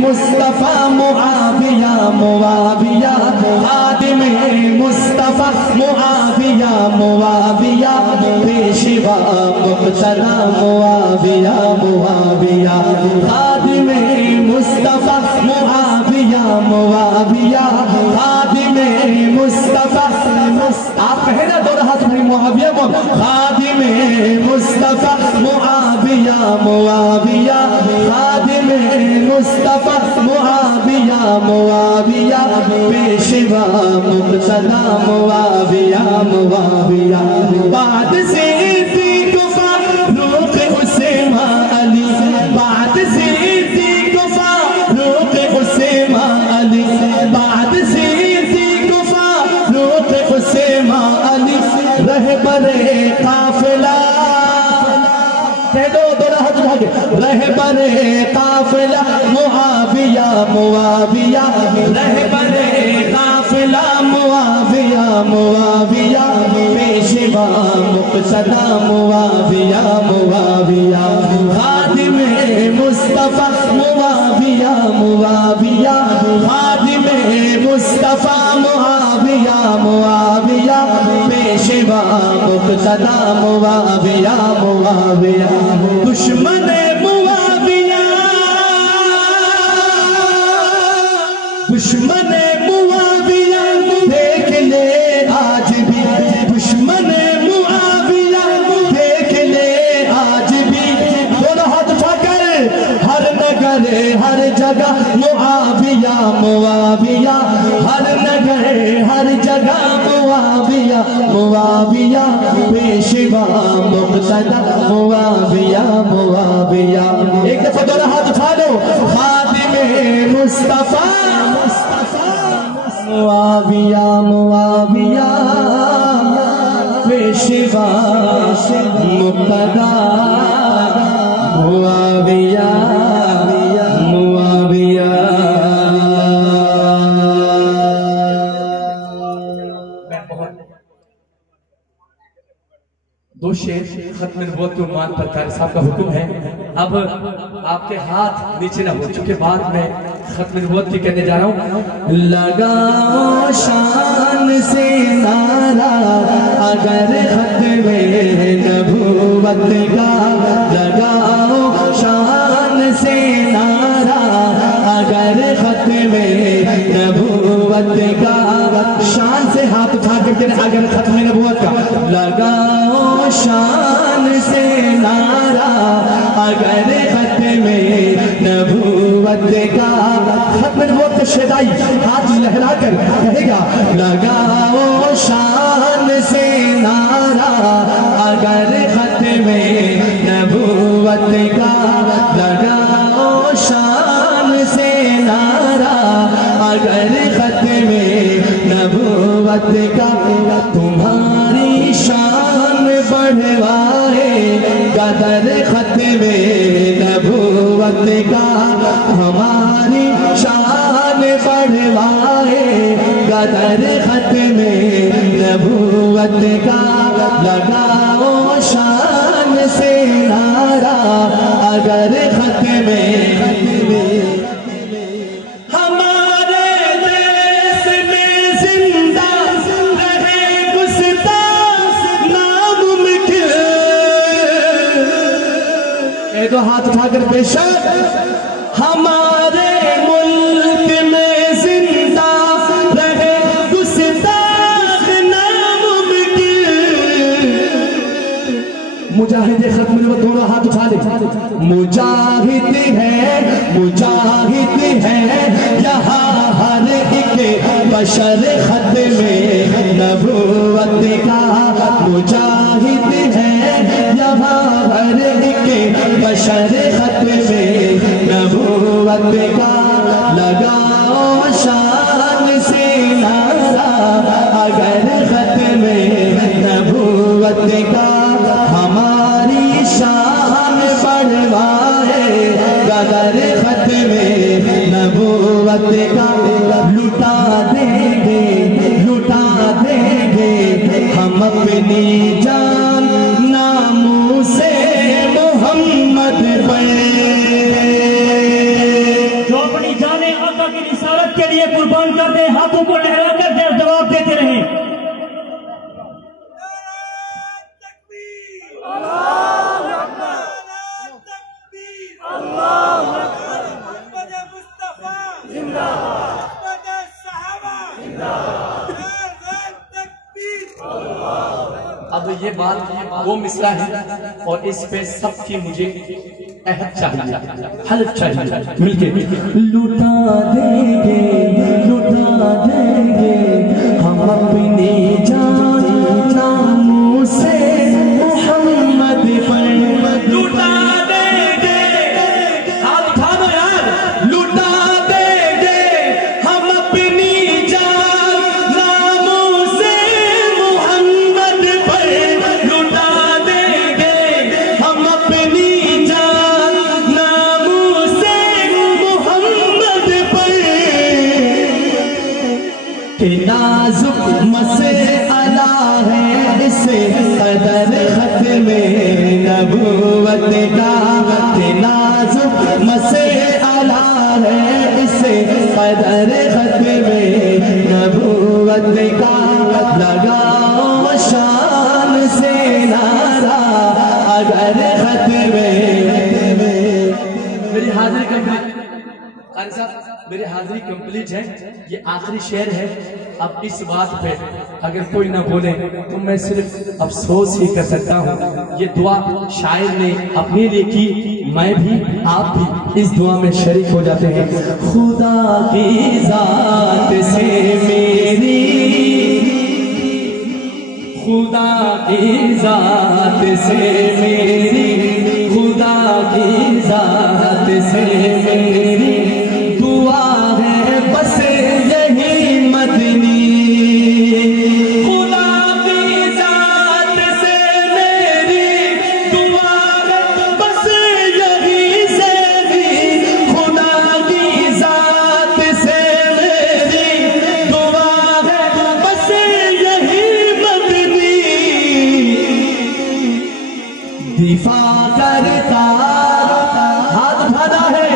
مصطفیٰ معاویہ معاویہ خادم مصطفیٰ معاویہ معاویہ پیشوا مقتدی معاویہ معاویہ خادم مصطفیٰ معاویہ معاویہ خادم مصطفیٰ آپ کہیں نا دو ہاتھ میں معاویہ خادم مصطفیٰ معاویہ معاویہ خادم مصطفیٰ معاویہ معاویہ پیشوا مقتدی معاویہ معاویہ بعد صدیق فاروق اسامہ علی بعد صدیق فاروق اسامہ علی بعد صدیق فاروق اسامہ علی رہبر قافلہ کہہ دو راحت بھاگے رہبر قافلہ معاویہ معاویہ رہبر قافلہ معاویہ معاویہ پیشوا مقتدی معاویہ معاویہ خادم مصطفیٰ معاویہ معاویہ خادم مصطفیٰ معاویہ معاویہ پیشوا مقتدی معاویہ معاویہ دشمن معاویہ دشمن معاویہ دیکھ لے آج بھی دشمن معاویہ دیکھ لے آج بھی دونوں ہاتھ اٹھا کر ہر نگر ہر جگہ معاویہ معاویہ ہر نگر ہر جگہ معاویہ معاویہ پیشوا مقتدی معاویہ معاویہ ایک دفعہ دونوں ہاتھ اٹھا لو خادم مصطفیٰ معاویہ معاویہ پیشوا مقتدی معاویہ معاویہ دو شعر ختم نبوت کے عنوان پر قاری صاحب کا حکم ہے اب آپ کے ہاتھ نیچے نہ ہو چکے بعد میں ختم نبوت کی کہنے جا رہا ہوں لگاؤ شان سے نعرہ اگر ختم نبوت کا لگاؤ شان سے نعرہ اگر ختم نبوت کا شان سے ہاتھ اٹھا کر اگر ختم نبوت کا لگاؤ شان سے نعرہ اگر ختم نبوت کا ختم نبوت کا شیدائی ہاتھ لہرا کر کہے گا لگاؤ شان سے نعرہ اگر ختم نبوت کا لگاؤ شان سے نعرہ اگر ختم نبوت کا تمہاری شان بڑھوائے قدر ختم نبوت کا ہماری شان بڑھوائے قدر ختم نبوت کا لگاؤ شان سے نعرہ اگر ختم دو ہاتھ اٹھا کر بے شک ہمارے ملک میں زندہ رہے گستاخ ناممکن مجاہد ختم نبوت دونوں ہاتھ اٹھا لے مجاہد ہے یہاں ہر ایک بشر ختم نبوت کا مجاہد ہے یہاں ہر ایک بشر ختم نبوت کا لگاؤ شان سے نعرہ اگر ختم نبوت کا ہماری شان بڑھوائے قدر ختم نبوت کا لٹا دیں گے ہم اپنی جان ناموں سے محمد پہ جو اپنی یہ بات وہ مصرع ہے اور اس پہ سب کی مجھے عہد چاہیے، حلف چاہیے مل کے لٹا دیں گے ہم اپنی جان ناموں سے محمد پر لٹا دیں گے، ہاتھ اٹھا دو یار، لٹا دیں گے ہم اپنی جان ناموں سے محمد پر لٹا دیں گے ہم اپنی جان ناموں سے محمد پر کہ نازک مسئلہ ہے اس قدر ختم نبوت کا، کہ نازک مسئلہ ہے اس قدر ختم نبوت کا، لگاؤ شان سے نعرہ اگر ختم میری حاضری کمپلیٹ قاری صاحب، میری حاضری کمپلیٹ ہے، یہ آخری شعر ہے۔ اب اس بات پہ اگر کوئی نہ بولے تو میں صرف افسوس ہی کر سکتا ہوں۔ یہ دعا شاعر نے اپنے لیے کی، میں بھی آپ بھی اس دعا میں شریک ہو جاتے ہیں۔ خدا کی ذات سے میری، خدا کی ذات سے میری، خدا کی ذات سے میری دعا ہے بس یہی مدنی، خدا کی ذات سے میری دعا ہے بس یہی زیدی، خدا کی ذات سے میری دعا ہے بس یہی مدنی، دفاع کرتا ہاتھ بھرا ہے،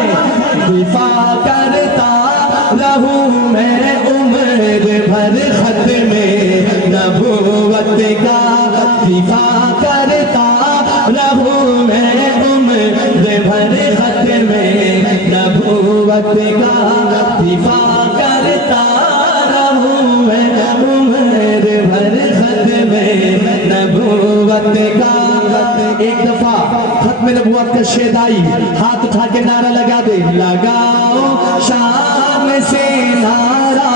دفاع کرتا رہوں میں عمر بھر ختم نبوت کا، دفاع کرتا رہوں میں عمر بھر ختم نبوت کا، دفاع کرتا رہوں میں عمر بھر ختم نبوت کا۔ ایک دفعہ ختم نبوت کا شہد آئی، ہاتھ اٹھا کے نعرہ لگا دے، لگاؤ شان سے نعرہ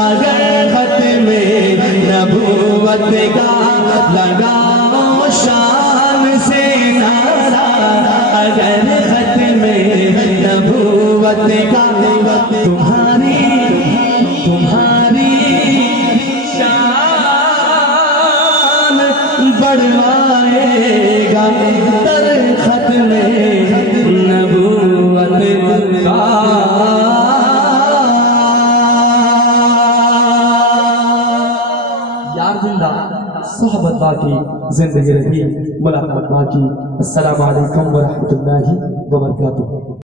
اگر ختم نبوت کا، لگاؤ شان سے نعرہ اگر ختم نبوت کا، تمہاری شان بڑھوائے گا در ختم نبوت کا۔ یار زندہ صحبت باقی زندگی رہی، ملاقات باقی۔ السلام علیکم ورحمۃ اللہ وبرکاتہ۔